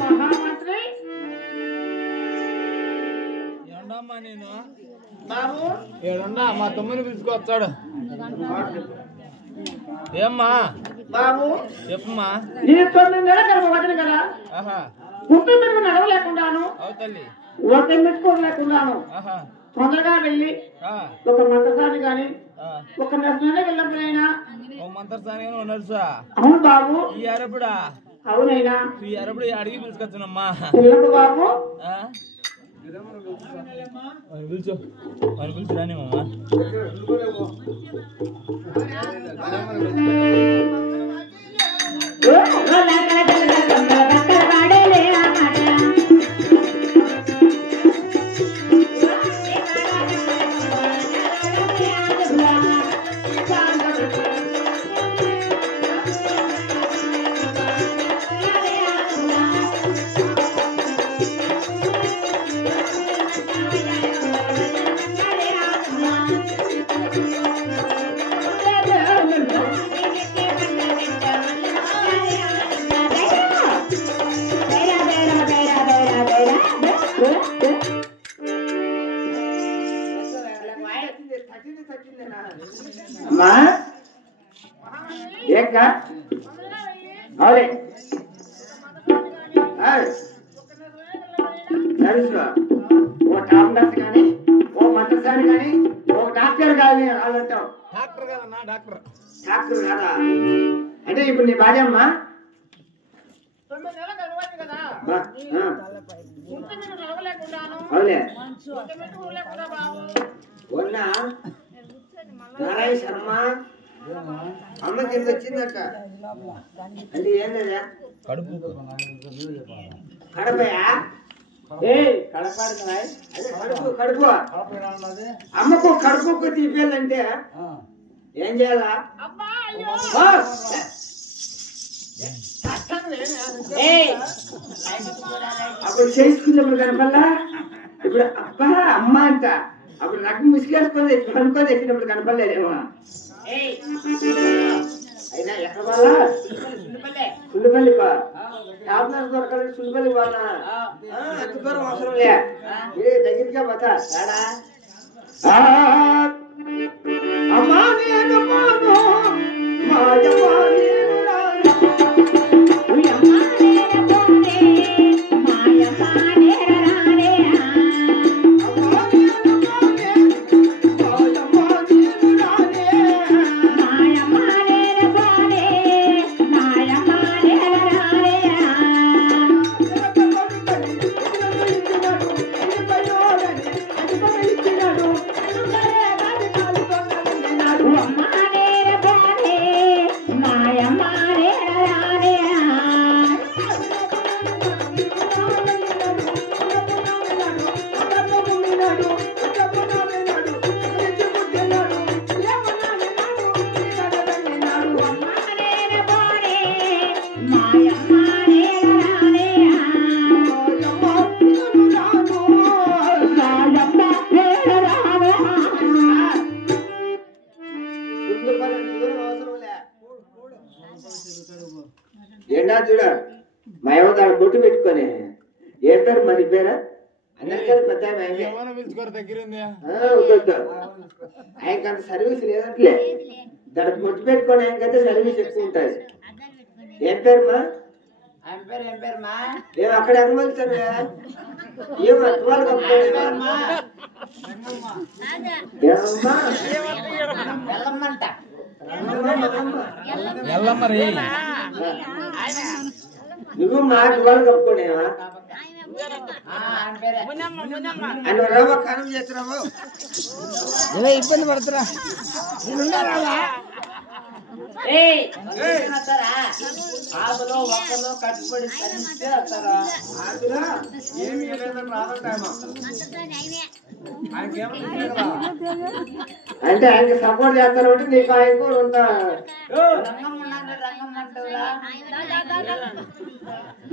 మహామంత్రి ఏండమ్మా నేను బాబు ఏడున్నా మా తమ్ముని పిలుచుకొచ్చాడు. ఏమ్మా బాబు చెప్పమ్మా. నీ 9 నెలల గర్భవతిని కదా ఆహా గుర్తు మీరు నడవలేకుండాను అవుతల్లి. ఒక మెచ్చుకోలేకుండాను ఆహా తొందరగా వెళ్ళి ఒక మంత్రసాని గాని ఒక నర్సనే వెళ్ళప్పుడైనా ఓ మంత్రసానిగా నడుసా. అవును బాబు ఈ అరపుడా అవునైనా ఈ అరపుడు అడిగి పిలుచుకొచ్చానమ్మా. పిల్లలు బాబు పిలుచు వాళ్ళు పిలిచి రానిమ్మా. అమ్మా ఏంకా అవులే నడుసు ఓ డాక్టర్ కానీ ఓ మంత్రసాని కానీ ఓ డాక్టర్ కానీ వాళ్ళంటావు. డాక్టర్ కదన్నా డాక్టర్. డాక్టర్ కాదా అంటే ఇప్పుడు నీ భార్య అమ్మా అవులే ఉన్నా నారాయణ శర్మ అమ్మ కింద వచ్చిందట అంటే ఏంటదా కడుపు కడపయా కడపాడు అదే కడుపు కడుపు అమ్మకు కడుపుకు తీపేయాలంటే ఏం చేయాలా అప్పుడు చేసుకున్నప్పుడు కనపల్లా ఇప్పుడు అబ్బా అమ్మ అంట అప్పుడు నాకు ముసుగేసుకొని అనుకొని ఎక్కినప్పుడు కనపడలేదేమో. అయినా ఎక్కడ వాళ్ళ సుల్లిపల్లి టాబ్లెట్ దొరకాలంటే సుల్లిపల్లి వాళ్ళ అంత దూరం అవసరం లే దగ్గరగా పోతా అమ్మా నేను ఏంటా చూడ మా యువత బొట్టు పెట్టుకొని ఏ పేరు మరి పేరా అందరికీ పెద్ద ఆయనకి అంత సర్వీస్ లేదంటే దానికి బొట్టు పెట్టుకొని ఆయనకైతే సర్వీస్ ఎక్కువ ఉంటుంది. ఏం పేరుమా ఏం అక్కడ ఎగమలుతారు ఏం అటువాళ్ళు కప్పుకోలేమా నువ్వు మా అటువాళ్ళు కప్పుకోలేవా రావా కారం చేస్తున్నావు ఇలా ఇబ్బంది పడుతురా ఆకులో ఒక్కలో కట్టుబడి ఏమి అంటే ఆయనకి సపోర్ట్ చేస్తారు అంటే నీకు ఆయనకు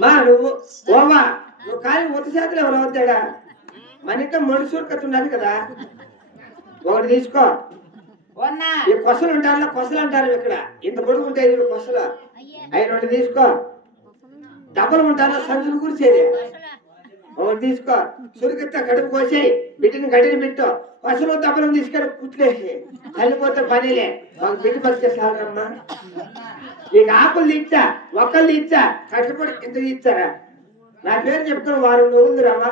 మా నువ్వు ఓమా నువ్వు కానీ ఉత్త చేతులు ఎవరు అవుతాడా మన ఇంట్లో మనుషులు కథ ఉన్నది కదా ఒకటి తీసుకో. ఈ కొసలు ఉంటారు కొసలు అంటారు ఇక్కడ ఇంత పొడుగు ఉంటాయి కొసలు అవి 2 తీసుకో. డబ్బలు ఉంటాను సంచులు కూర్చేది ఒకటి తీసుకో సురికిత్త కడుపు కోసేయి బిడ్డని గడిని పెట్టు పసులు దబ్బలం తీసుకొని కుట్లేసి చల్లిపోతే పనిలే ఒక బిడ్డ బతికే సాగమ్మా నీకు ఆకులు ఇచ్చా ఒక్కళ్ళు ఇచ్చా కష్టపడి ఇంత ఇచ్చారా నా పేరు చెప్పుకుని వారం రోజులు రావా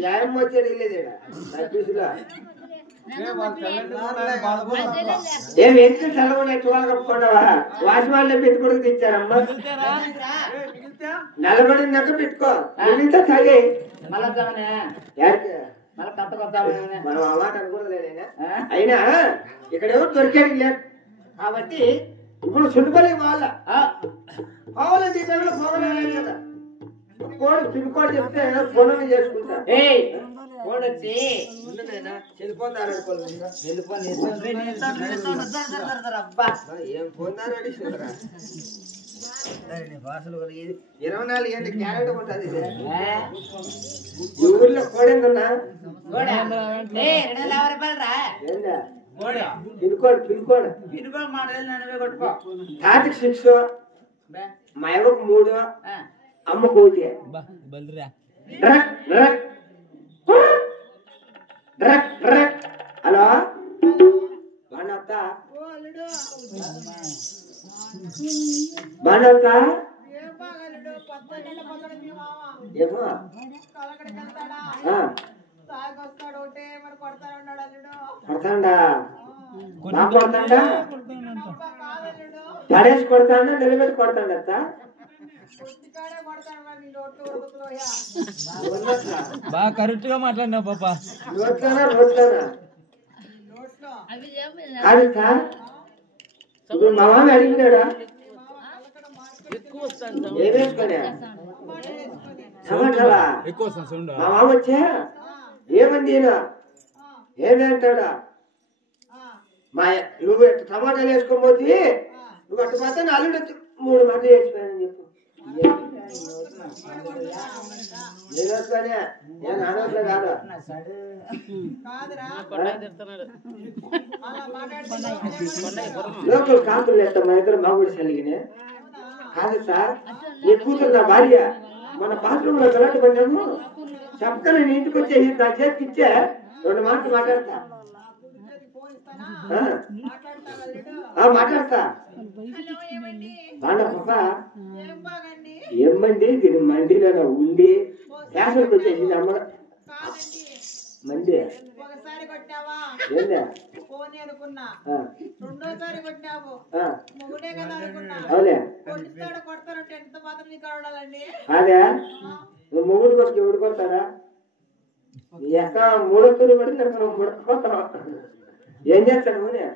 న్యాయం వచ్చేది లేదేడా ఏం ఎంత చల్లకుండా చువాలు కప్పుకోండవా వాసివాళ్ళే పెట్టుకోడికి తెచ్చారమ్మా నిలబడినాక పెట్టుకో మిగతా తాగే మనం అమాట అనుకోలేదైనా అయినా ఇక్కడ ఎవరు దొరికేది లేదు కాబట్టి ఇప్పుడు చుట్టుపల్లి వాళ్ళ పావులు తీసేవాళ్ళు పోగలేదు కదా కోడి పిన్కోడ్ చెప్తే ఫోన్ చేసుకుంటా చెల్లిపోతారు ఏం పొందారని 24 గంటల క్యారెట్ ఉంటుంది ఊర్లో కోడేందున్నా పిన్కోడ్ తాతికి 6 మా ఎవరికి 3 అమ్మకు 1 హలో బాణత్తా ఏమో కొడతాడా కొడతాడా పడేసి కొడతాడా నిలబెట్టి కొడతాడత్త బాగా కరెక్ట్ గా మాట్లాడినా పాపా ఇప్పుడు మా మామ అడిగినాడా ఏమేసుకున్నా టమాటాలా మా మామ వచ్చా ఏమంది ఏమంటాడా మా నువ్వు టమాటాలు వేసుకోబోతే నువ్వు అట్టు మాత్రం అల్లుడు 3 మంది వేసిపోయానని చెప్పు లోకల్ కాపులు లేక మా ఇద్దరు మాగుడి కలిగిన కాదు సార్ నీ కూతురు నా భార్య మన బాత్రూమ్ లో గలాట పడ్డాము చెప్పని నీ ఇంటికి వచ్చేసి నా చేతికి ఇచ్చే 2 మాటలు మాట్లాడతా మాట్లాడతా బాగా పాపా ఏమండి దీని మండిలో ఉండి శాసనకు వచ్చేసింది అమ్మ మంది అవులే అదే నువ్వు మొగుడు కొడుకు ఎవడు కొడతాడా ఎక్క 3 తూరు పడి కొడతావు ఏం చేస్తాడు నువ్వునే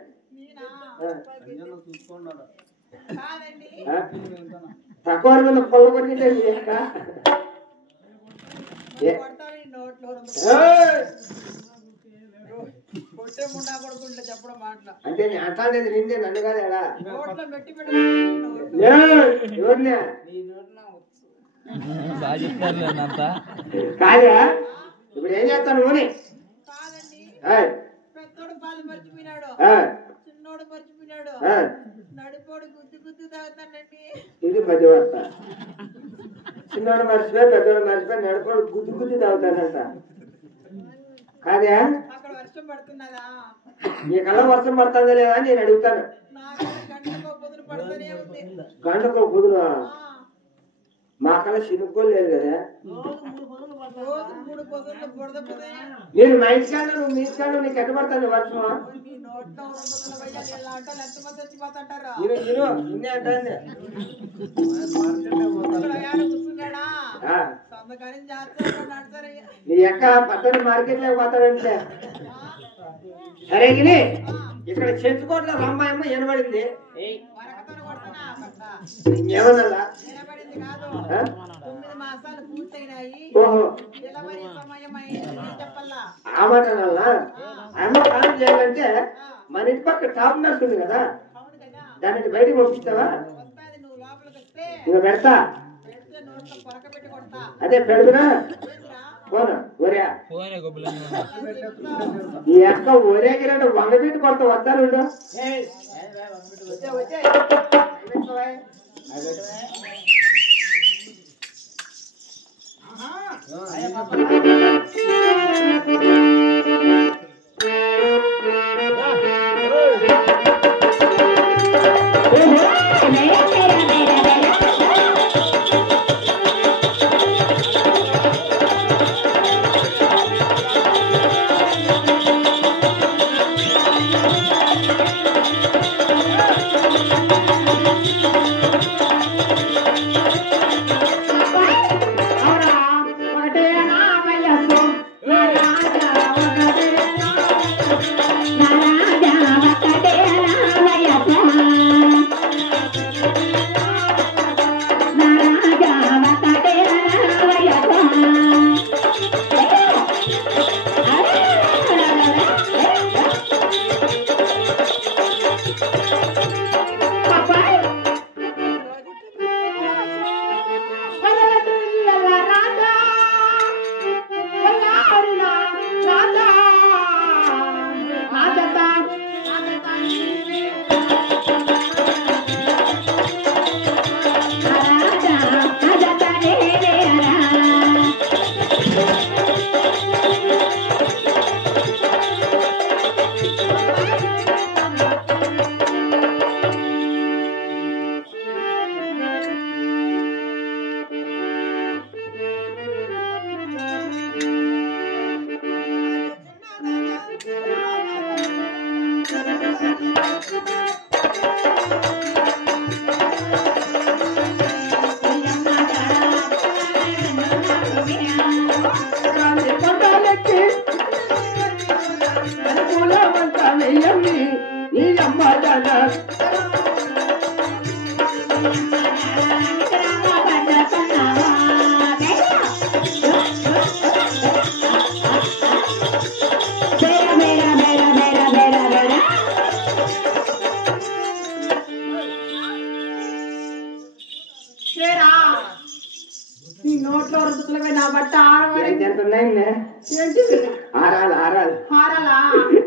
తక్కువ పొల్ల కొట్టింటే అంటే అట్లాంటిది నిండే నన్ను కాదా ఎవరినా కాదా ఇప్పుడు ఏం చేస్తాను నువ్వు ఇది మధ్యవర్త చిన్నోడు మర్చిపోయి పెద్దోడు మర్చిపోయి నడుకోడు గుద్ది తాగుతాడంట కాదా నీకల్లా వర్షం పడుతుందా లేదా అని నేను అడుగుతాను గంటకో కుదురు మా కల్లా చినుకోలు లేదు కదా నేను మా ఇంటికాడ నువ్వు మీ ఇంటికాడ నీకు ఎట్ట పడుతుంది వర్షం నిన్నే అంటుంది నీ ఎక్క పక్కన మార్కెట్ లోకి పోతాడంటే సరే ఇక్కడ చెంచుకోట్ల రమ్మాయమ్మ వినబడింది ఏమన్నా ఓహో ఆ మాట అమ్మ కాలం చేయాలంటే మన ఇంటి పక్క టాప్ నర్స్ ఉంది కదా దాన్ని బయటకు పంపిస్తావా ఇంకా పెడతా అదే పెడుతున్నా పోనా ఒరే పోనే గొప్పలు ఈ అక్క ఒరేగిరంటే వంగబెట్టి కొడతా వస్తారు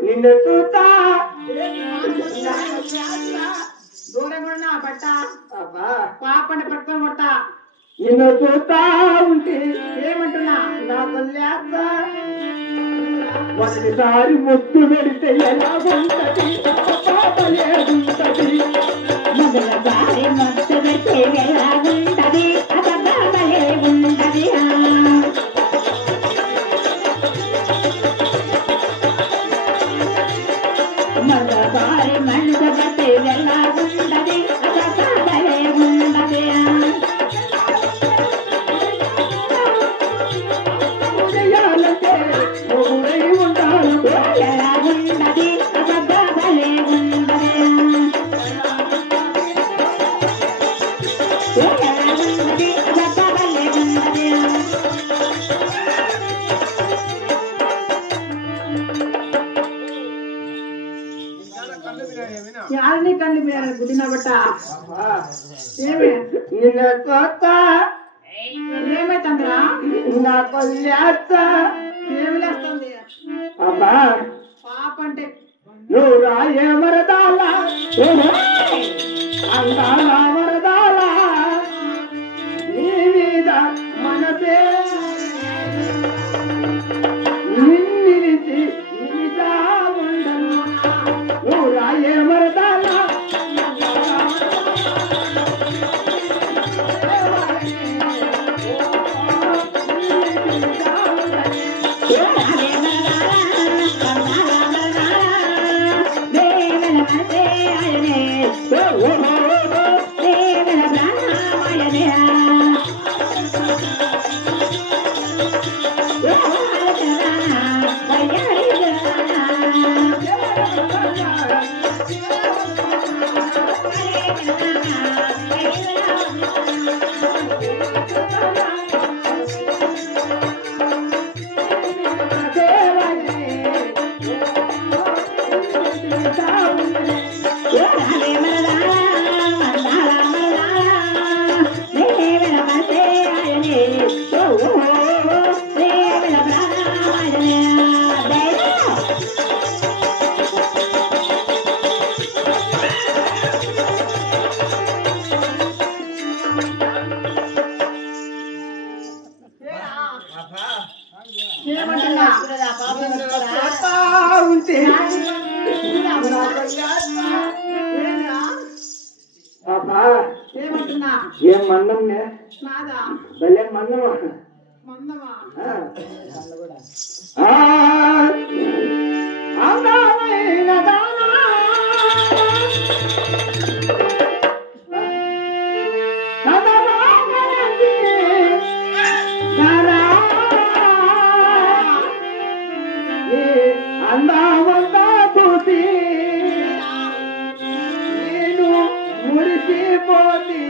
నిన్ను చూస్తా దూరంగా బట్ట పాపని పట్టుకొని కొడతా నిన్ను చూస్తా ఉంటే ఏమంటున్నా నాకు లేక మొదటిసారి ముద్దు పెడితే ఎలా ఉంటది బాబలేదుంటది మొదలసారి మత్తు పెడితే ఎలా ఉంటది అసలే ఉంటది మొదలసారి మనసు పెడితే ఎలా ఉంటది అసలే ఉంటది ఉదయాలంటే మొగుడై ఉంటాను ఎలా ఉంటది అసలే ఉంటది యాదని కళ్ళు మీరు గుడిన బట్ట ఏమి నిన్ను చూస్తా ఏమైతుందిరా నాకు లేస్తా ఏమి లేస్తుంది అమ్మా పాప అంటే నువ్వు రాయే వరదాలా అందాల వరదాలా నీ మీద మనసే నిన్నిలిచి నిలిచా ఉండను నువ్వు రాయే వరదాలా ఏంద్రా? పాపా ఏమంటున్నా ఏం మందం నాదా భలే మందమా మందమా అందమైన దానా అందామందా చూసి నేను మురిసిపోతి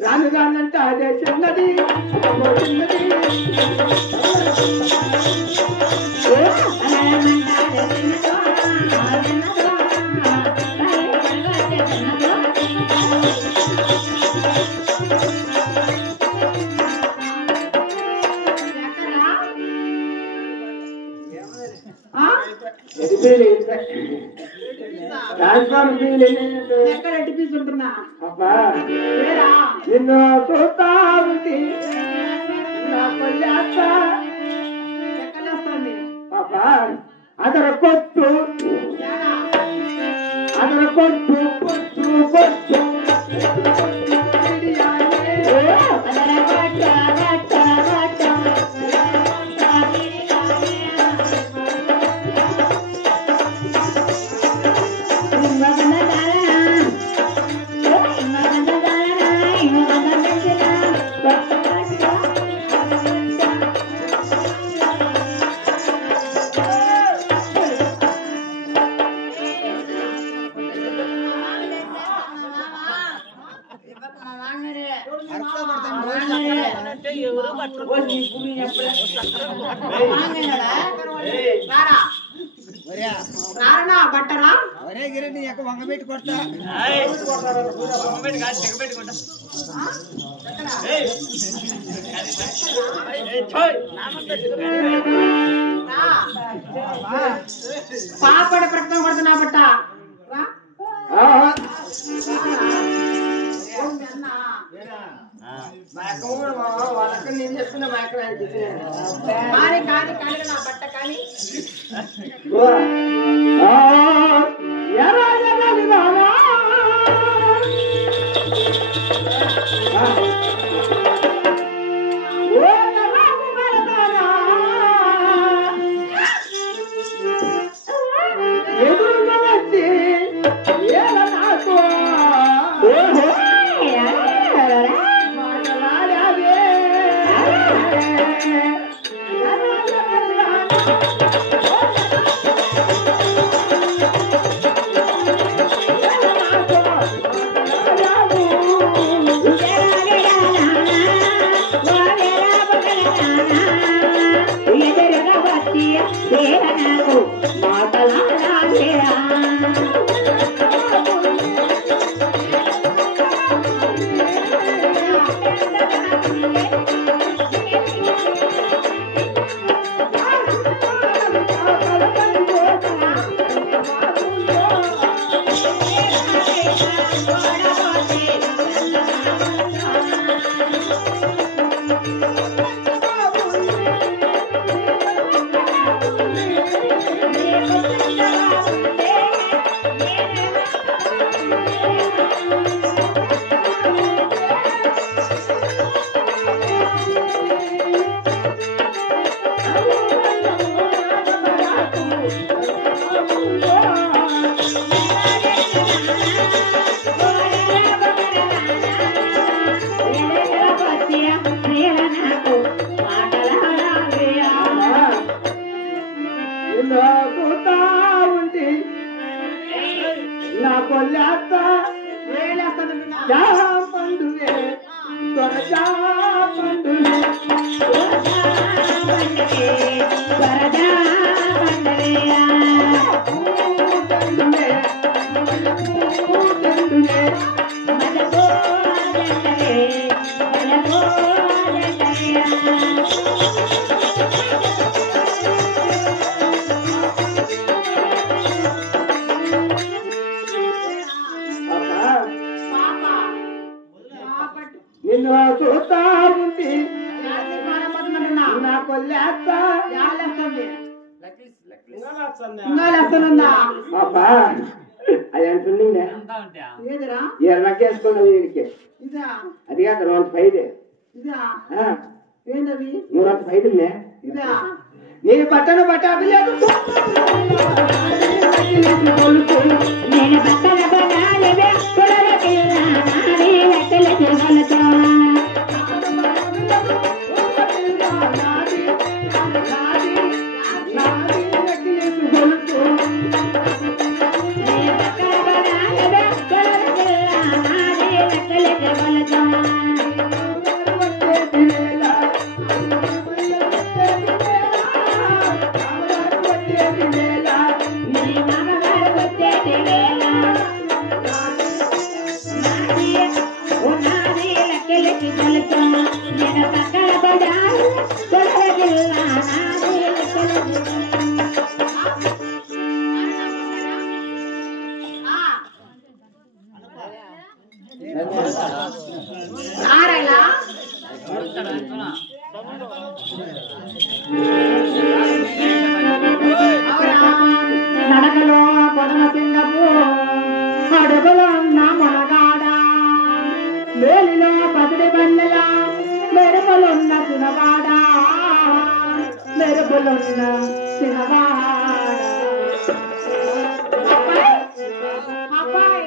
రాను రానంటే అదే చిన్నది చిన్నది ఎక్కడ ఎట్టి తీసుకుంటున్నా అబ్బా నిన్ను చూస్తా ఉంది నాకు ఎక్కడ వస్తుంది అబ్బా ಅದರ ಕೊಟ್ಟು ಅದರ ಕೊಟ್ಟು ಕೊಟ್ಟು ಕೊಟ್ಟು రానా బట్టరా ఒరే గిరెడ్డి ఎక్క వంగబెట్టి కొడతా పాపడ ప్రకటన కొడుతున్నా బట్ట వాళ్ళకి నేను చేసుకున్న మాకు కానీ కానీ కానీ నా బట్ట కానీ ఎదురుగా వచ్చి నాకు Thank you. నా కొల్లాత వేలేస్తుంటున్నా జా పండువే త్వరజా పండువే పాప పాపట్టు నిన్ను చూస్తా ఉంది యాడికి పారబోతుందంటున్నా నా కొల్లాత యాళ్ళేస్తుంది ఇంకా లేస్తుందా పాపా అది అంటుండే ఏదిరా ఎర్రకేసుకున్నది వీడికి ఇదా అది కాదు రెండు ఫైదే ఇదా ఏంటది మూడు ఫైదులే ఇదా నీ బట్టను బట్టాబిలేదు నేను బట్టల బడాలవే పొడల పిల్ల నాడి లెక్కల తిరగలతో నేను బట్టల బడాలవే పొడల పిల్ల నాడి లెక్కల తిరగలతో నీ మామగారు వచ్చేటి వేళ నాది ఉన్నది లెక్కలకి తెలుసు నేను బట్టల బడాల పొడల పిల్ల నాడి లెక్కలకి ఆరైలా నడకలో పొదల సింగపు అడుగులో ఉన్న మొనగాడ వేలిలో పసిడి బండల మెరుపులున్న సినవాడ మెరుపులున్న సినవాడ అబ్బాయి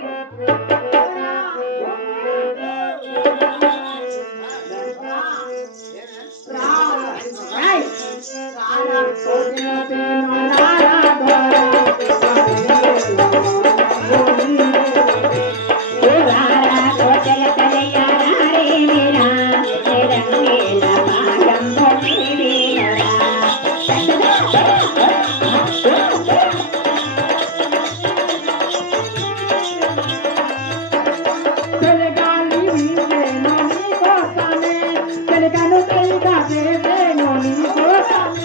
కోటల కలయారే మీరా నిరంగేల పాఠం పొందిరా చెలగాలి వీసేను నీ కోసమే చెలగను కైగా చేసేను నీ కోసమే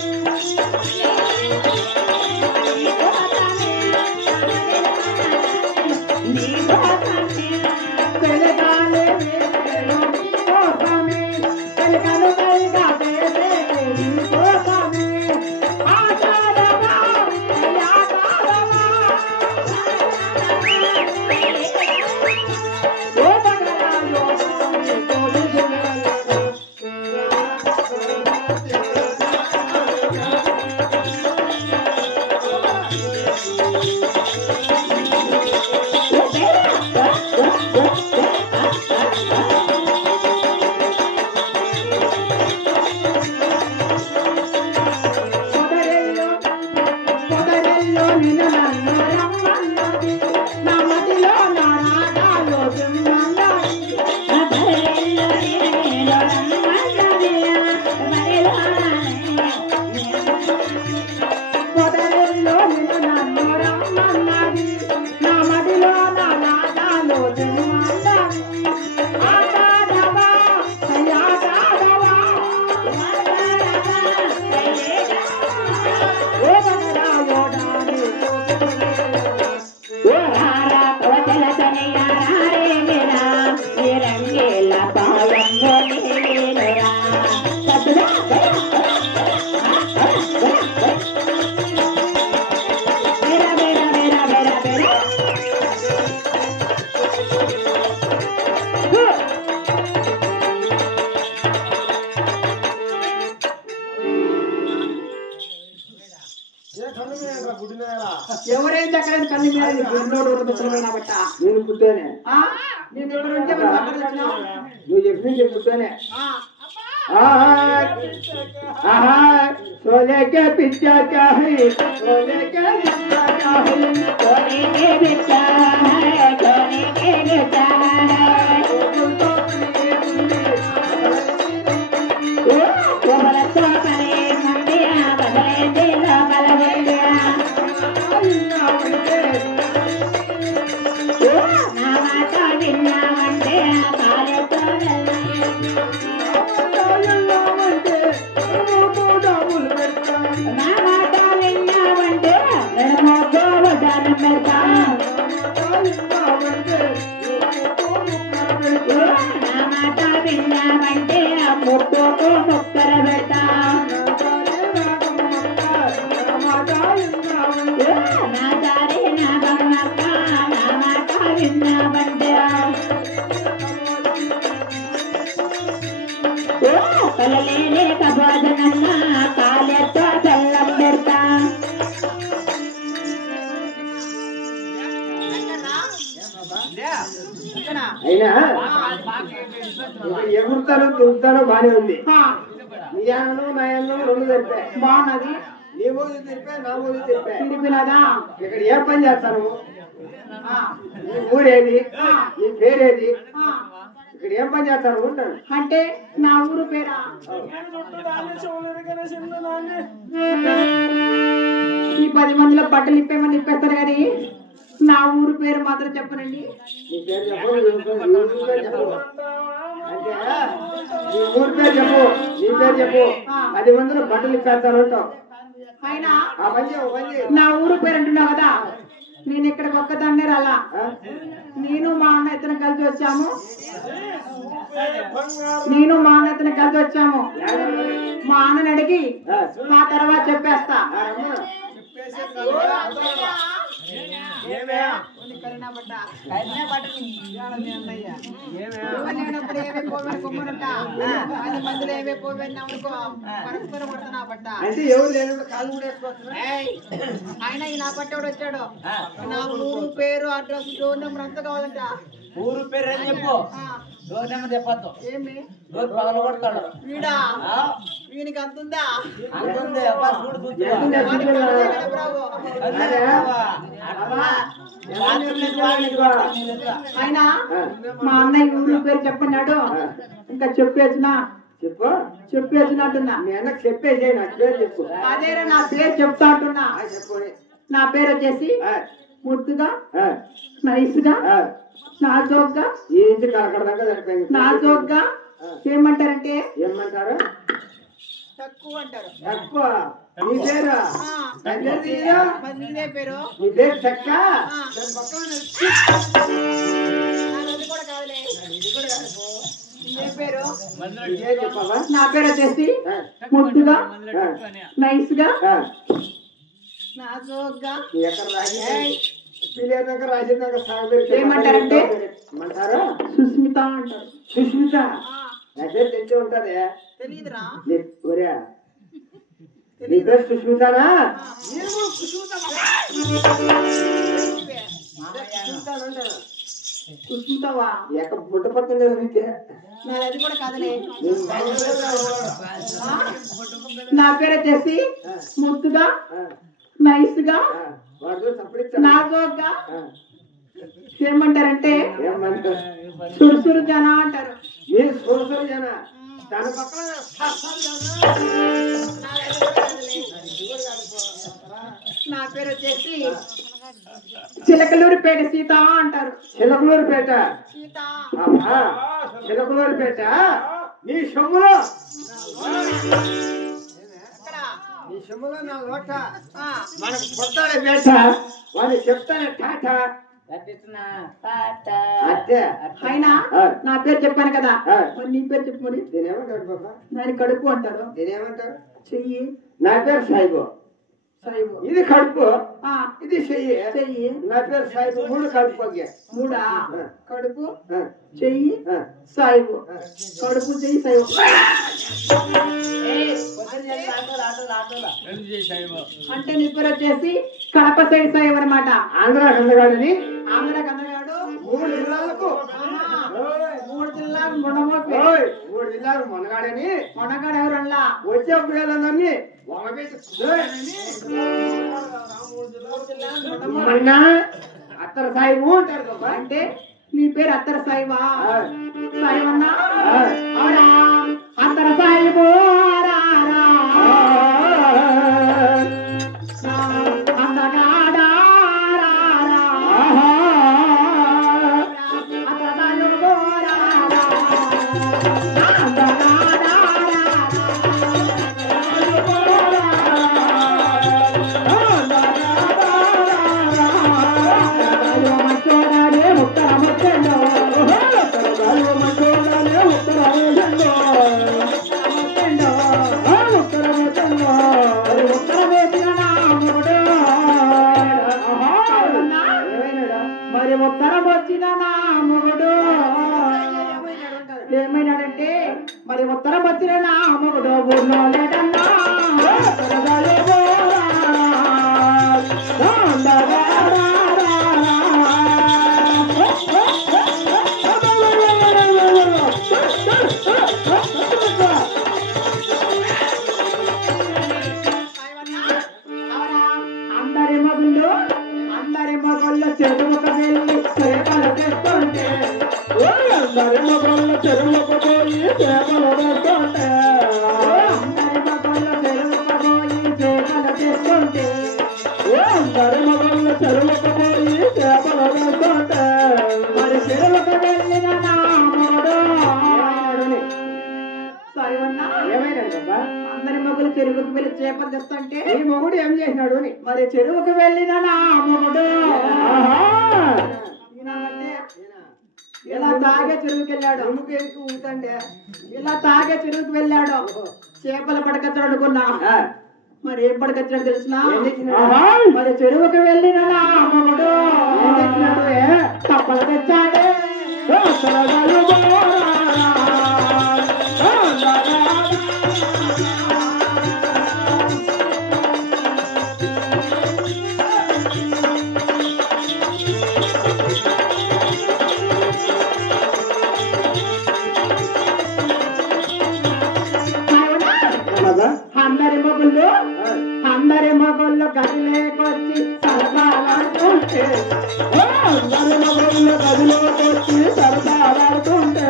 చెలగాలి వీసేను నీ కోసమే చెలగను కైగా చేసేను నీ కోసమే ఆచారమా ఆచారమా ఓ బగరాయో ఓ బేరా పుట్టేనా బట్ట నేను పుట్టానే నేను ఎక్కడ ఉంటే మనం అక్కడ వచ్చినావు నువ్వు చెప్పింది పుట్టానే सोने के पिज्जा क्या है सोने के पिज्जा क्या है सोने के बिस्सा है सोने के बिस्सा है वो बरसों पले मंदिया बदले दिलो बल बंदिया नामाता बिन्ना मंदिया काले तो ముక్కుకు ముక్కర పెడతా నా దారి నా గమ్మక్క నా మాట విన్నామంటే కలలేని కబోదనన్న కాలెతో చల్లం పెడతా అయినా ఎగురుతాను దుంకుతాను బానే ఉంది నీ అన్నం నా అన్నం రెండు తెరిపాయి బాగున్నది నీ మోది తెరిపాయి నా మోది తెరిపాయి తిరిపినదా ఇక్కడ ఏం పని చేస్తాను నీ ఊరేది నీ పేరేది ఇక్కడ ఏం పని చేస్తాను ఉంటాను అంటే నా ఊరు పేరా ఈ 10 మందిలో బట్టలు ఇప్పేమని ఇప్పేస్తారు కానీ నా ఊరు పేరు మాత్రం చెప్పనండి నీ పేరు చెప్పు నీ ఊరు పేరు చెప్పు అంటే నీ ఊరు పేరు చెప్పు నీ పేరు చెప్పు 10 మందిలో బట్టలు ఇప్పేస్తాను ఉంటావు అయినా ఆ పని చేయవు పని చేయవు నా ఊరు పేరు అంటున్నావు కదా నేను ఇక్కడికి ఒక్కదాన్నే రాలా నేను మా అన్న ఇతను కలిసి వచ్చాము మా అన్నని అడిగి ఆ తర్వాత చెప్పేస్తా అంటే ఎవరు లేనప్పుడు కాలు కూడా వేసుకోవచ్చు ఆయన ఈ నా పట్టోడు వచ్చాడు నా ఊరు పేరు అడ్రస్ డోర్ నెంబర్ అంతా కావాలంట ఊరు పేరు అని చెప్పు డోర్ నెంబర్ చెప్పొద్దు ఏమి డోర్ పగల కొడతాడు వీడా వీనికి అంతుందా అంటుంది అబ్బా చూడు చూడు ఆయన మా అన్నయ్య ఊరు పేరు చెప్పన్నాడు ఇంకా చెప్పేసినా చెప్పు చెప్పేసినట్టున్నా మీ అన్నకు చెప్పేసే నా పేరు చెప్పు అదేరా నా పేరు చెప్తా అంటున్నా చెప్పు నా పేరు వచ్చేసి ముద్దుగా నైస్ గా నాజోగ్గా ఈ ఇంటి కలకడదాకా సరిపోయింది నాజోగ్గా ఏమంటారంటే ఏమంటారు తక్కువ అంటారు తక్కువ నీ పేరు నీదే పేరు నీ పేరు చెక్క అది కూడా కాదులే ఏ పేరు చెప్పావా నా పేరు వచ్చేసి ముద్దుగా నైస్ గా నాజోగ్గా ఎక్కడ రాసి పిల్లక రాసిందాక సాగు ఏమంటారంటే ఏమంటారు సుస్మిత అంటారు సుష్మిత నా పేరు తెలిసి ఉంటది తెలీదురా ఒరే నీ పేరు సుష్మితనా సుస్మితవా ఎక్క పుట్ట పక్కన చదివితే నాది అది కూడా కాదులే నా పేరు వచ్చేసి ముద్దుగా నైస్ గా వాడు తప్పుడు నాజోగ్గా ఏమంటారంటే ఏమంటారు సురుసురు జన అంటారు ఏ సోసరు జన దాని పక్కన నా పేరు వచ్చేసి చిలకలూరిపేట సీత అంటారు చిలకలూరిపేట సీత చిలకలూరిపేట నీ సొమ్ములో నీ సొమ్ములో నా లోట మనకు కొట్టాడే పేట వాళ్ళు చెప్తానే టాటా అదే అయినా నా పేరు చెప్పాను కదా ఆ. మరి నీ పేరు చెప్పు మరి దీని ఏమంటారు బాబా దాని కడుపు అంటారు దీని ఏమంటారు చెయ్యి నా పేరు సాయిబు సాయిబు. ఇది కడుపు, ఆ, ఇది చెయ్యి. చెయ్యి. నా పేరు సాయిబు. 3 కడుపుకి. మూడా? కడుపు, ఆ, చెయ్యి, ఆ. సాయిబు. కడుపు, చెయ్యి, సాయిబు. అంటే నీ పేరు వచ్చేసి కడప సైడ్ సాయిబు అనమాట. ఆంధ్ర కందగాడని ఆంధ్ర కన్నగాడు 3 జిల్లాలకు 3 జిల్లాలు మొండమో పేరు. ఓయ్, 3 జిల్లాలు మొనగాడని మొండగాడు ఎవరల్లా? వచ్చే పిల్లలందరినీ మొన్న అత్తర సాయిబు అంటారు బాబా. అంటే నీ పేరు అత్తర సాయిబా? ఆ. సాయిబన్నా? ఆ. అవునా? అత్తర సాయిబు రా రా. అందగాడా రా రా. అత్తర సాయిబు రా రా. అందగాడా రా రా. మరి ఉత్తరం వచ్చిన నా మొగుడు ఏమైనాడంటే, మరి ఉత్తరం వచ్చిన నా మొగుడు ఊర్లో లేడన్నా. అందరి మగళ్ళు చెరువుకు వెళ్ళి చేపలు తెస్తుంటే, అందరి మగళ్ళు చెరువుకు పోయి చేపలు తెస్తుంటే, అందరి మగళ్ళు చెరువుకు పోయి చేపలు తెస్తుంటే, అందరి మగళ్ళు చెరువుకు పోయి చేపలు తెస్తుంటే, మరి చెరువుకు వెళ్ళిన నా మొగుడు సాయివన్నా ఏమైనా అందరి మగలు చెరువుకు వెళ్ళి చేపలు తెస్తుంటే, ఈ మొగుడు ఏం చేసినాడు అని మరి చెరువుకు వెళ్ళిన నా మొగుడు ఇలా తాగే చెరువుకి వెళ్ళాడు. ఎందుకు ఊతండే ఇలా తాగే చెరువుకి వెళ్ళాడు. చేపల పడకచ్చాడు అనుకున్నా. మరి ఏం పడకచ్చాడు తెలిసిన? మరి చెరువుకి వెళ్ళిన నా మొగుడు తప్పలు తెచ్చాడే. అందరి మగళ్ళు గదిలోకొచ్చి సరదాలాడుతుంటే, అందరి మగళ్ళు గదిలోకొచ్చి సరదాలాడుతుంటే,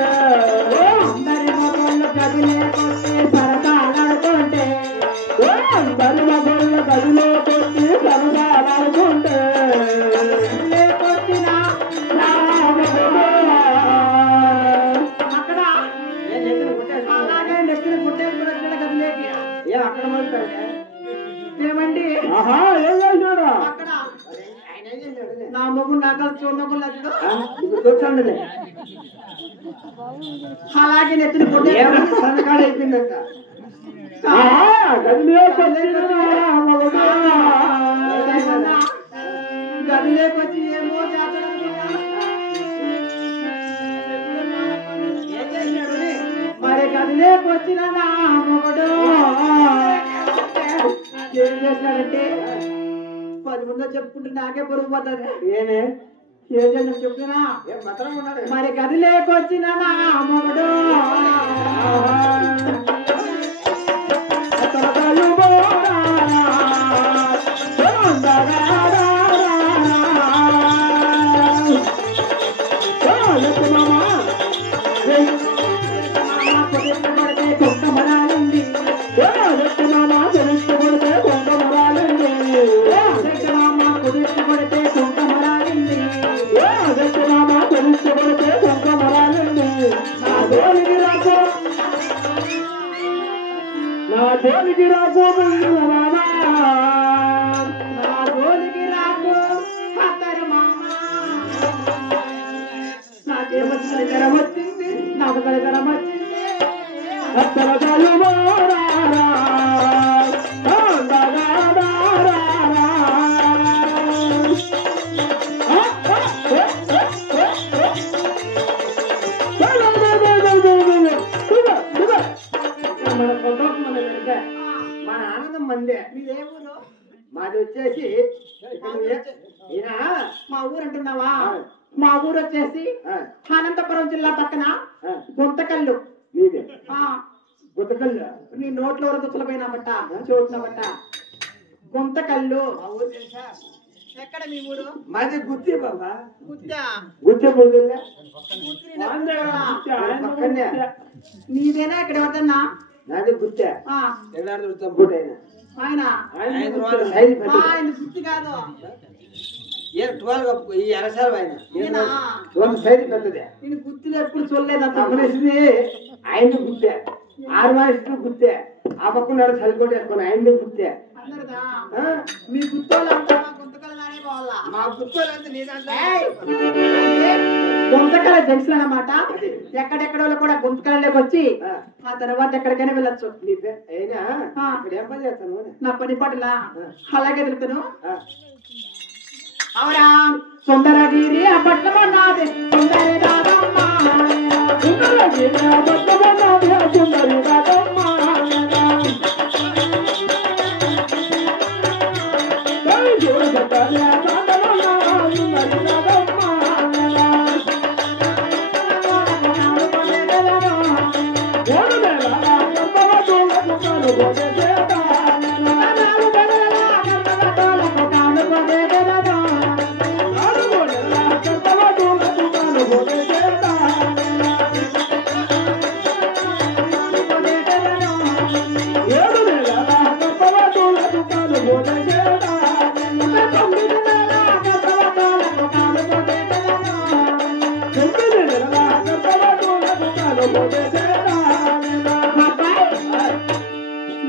అందరి మగళ్ళు గదిలోకొచ్చి సరదాలాడుతుంటే, అందరి మగళ్ళు గదిలోకొచ్చి సరదాలాడుతుంటే, లేకొచ్చిన అక్కడ అలాగే నెత్తిన గుట్టేసుకుని వచ్చిన గదిలోకి. ఏ అక్కడ మాట్లాడే ఏమండి ఏం చేసినాడు అక్కడ ఆయన ఏం చేసినాడు నా మొగ్గు నాకలు చూడకుండా ఇప్పుడు కూర్చోండిలే. అలాగే నెత్తిన గుడ్డ సన్నకాడ అయిపోయిందంట. గదిలోకొచ్చి ఏమో జాతర మరి గదిలోకొచ్చిన నా మొగుడు ఏం చేస్తాడంటే 10 మంది చెప్పుకుంటే నాకే పొరుగు పడుతుంది. ఏమే ఏం చేసిన చెప్తున్నా ఏం మాత్రం ఉన్నాడు మరి గదిలోకొచ్చిన నా మొగుడు నా జోలికి రాకు నా జోలికి రాకు అత్తరు మామ. నాకేమొచ్చింది జ్వరం వచ్చింది, నాకు జ్వరం వచ్చింది. అత్తర మీదే. మీదే ఊరు? మాది వచ్చేసి ఇక్కడ ఈయన మా ఊరు అంటున్నావా? మా ఊరు వచ్చేసి అనంతపురం జిల్లా పక్కన గుంతకల్లు. మీదే ఆ గుంతకల్లు. నీ నోట్లో తులపోయిన బట్ట చోట్ల బట్ట గుంతకల్లు. మా ఊరు తెలుసా? ఎక్కడ మీ ఊరు? మాది గుత్తి బాబా. గుత్తా? గుత్తి పోతుందా? నీదేనా ఇక్కడ ఎవరన్నా? నాది గుత్తే. ఆయన ఆయన గుత్తి కాదు. ఈ అరసాలు ఆయన ఈయన సైజు పెద్దదే. నేను గుత్తిలో ఎప్పుడు చూడలేదంత. మనిషిది ఆయన గుత్తే. 6 మాసాలు గుత్తే. ఆ పక్కన చలికోట వేసుకొని ఆయన గుత్తే. అందరిదా? మీ గుత్తోళ్ళంతా మా గుంతకలనే పోవాలా? మా గుత్తోళ్ళంతా నీ దాంట్లో గుంతకల జంక్షన్ అన్నమాట. ఎక్కడెక్కడ కూడా గుంతకలలోకి వచ్చి ఆ తర్వాత ఎక్కడికైనా వెళ్ళొచ్చు. అయినా ఇక్కడ ఏం పని చేస్తాను? నా పని పట్ల అలాగే తెలుపుతాను. అవునా సుందరగిరి అప్పట్లో నాది సుందరి దాదమ్మ. సుందరగిరి అప్పట్లో నాది సుందరి దాదమ్మ.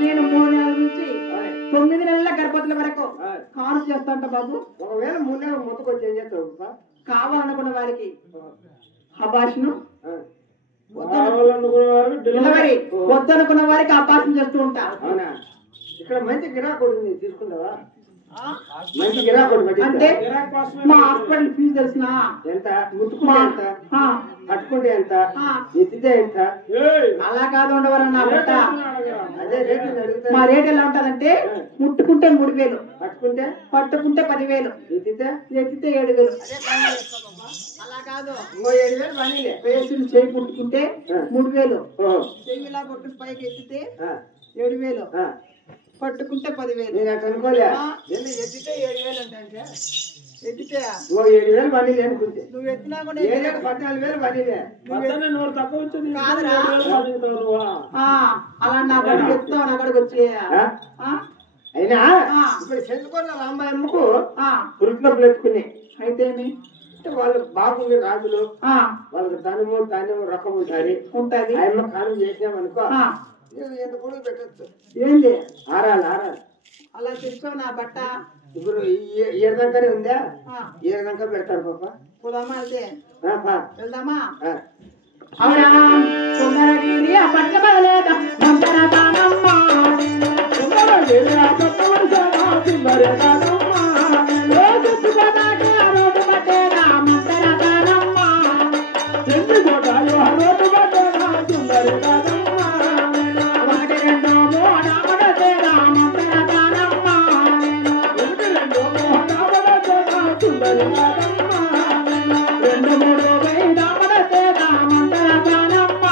నేను 3 నెలల నుంచి 9 నెలల గర్భవతుల వరకు కాను చేస్తాంట బాబు. ఒకవేళ 3 నెలలు మొత్తకొచ్చి ఏం చేస్తావు? కావాలనుకున్న వారికి అభాషను, డెలివరీ వద్దనుకున్న వారికి అభాషణ చేస్తూ ఉంటా. అవునా? ఇక్కడ మంచి గిరాకుడు ఉంది, తీసుకుంటావా? మంచి గిరాకుడు అంటే మా హాస్పిటల్ ఫీజు తెలిసిన ఎంత? ముట్టుకుంటే ఎంత? పట్టుకుంటే ఎంత? ఎత్తితే ఎంత? అలా కాదు ఉండవరన్నా. అదే రేటు మా రేట్ ఎలా ఉంటదంటే ముట్టుకుంటే 3000, పట్టుకుంటే పట్టుకుంటే 10,000, ఎత్తితే 7,000. అలా కాదు. ఇంకో 7,000 పనిలే. పేసులు చేయి ముట్టుకుంటే 3,000, ఓహో. చెయ్యి ఇలా కొట్టుకు పైకి ఎత్తితే 7,000, పట్టుకుంటే 10,000. నేను అట్లా అనుకోలే. ఎత్తితే 7,000 అంటే ఎత్తితే ఇంకో 7,000 పనిలే అనుకుంటే నువ్వు ఎత్తినా కూడా 14,000 పనిలే. కాదురా. అలా నా బడికి ఎత్తుతావు నా బడికి వచ్చి. అయినా ఇప్పుడు చెందుకున్న రాంబాయమ్మకు పురుట్నప్పులు ఎత్తుకుని అయితే వాళ్ళు బాగుంది రాజులు, వాళ్ళకి ధాన్యము రకం ఉంటుంది. ఆయమ్మ కాలం చేసినామనుకో ఎంత పొడుగు పెట్టచ్చు. ఏంది ఆరాలు అలా తెచ్చావు నా బట్ట. ఇప్పుడు ఏడదాకానే ఉందా? ఏడదాకా పెడతారు పాప. పోదామా? అయితే వెళ్దామా? అవునా? సుందరగిరి ఆ పట్ల బయలేదా మంతరదానమ్మ. సుందరగిరి ఆ పట్ల బయలేదా సుందరదానమ్మ. రోజు సుగదాకి ఆ రోడ్డు పట్టేదా మంతరదానమ్మ. చెంది గోడాలు ఆ రోడ్డు పట్టేదా సుందరదానమ్మ. 1, 2 మోహనామడతేదా మంతరదానమ్మ. 1, 2 మోహనామడతేదా సుందరదానమ్మ. 2, 3 వైదామడతేదా మంతరదానమ్మ.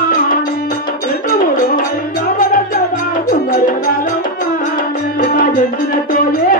2, 3 వైదామడతేదా సుందరదానమ్మ. ఎంచినతో ఏ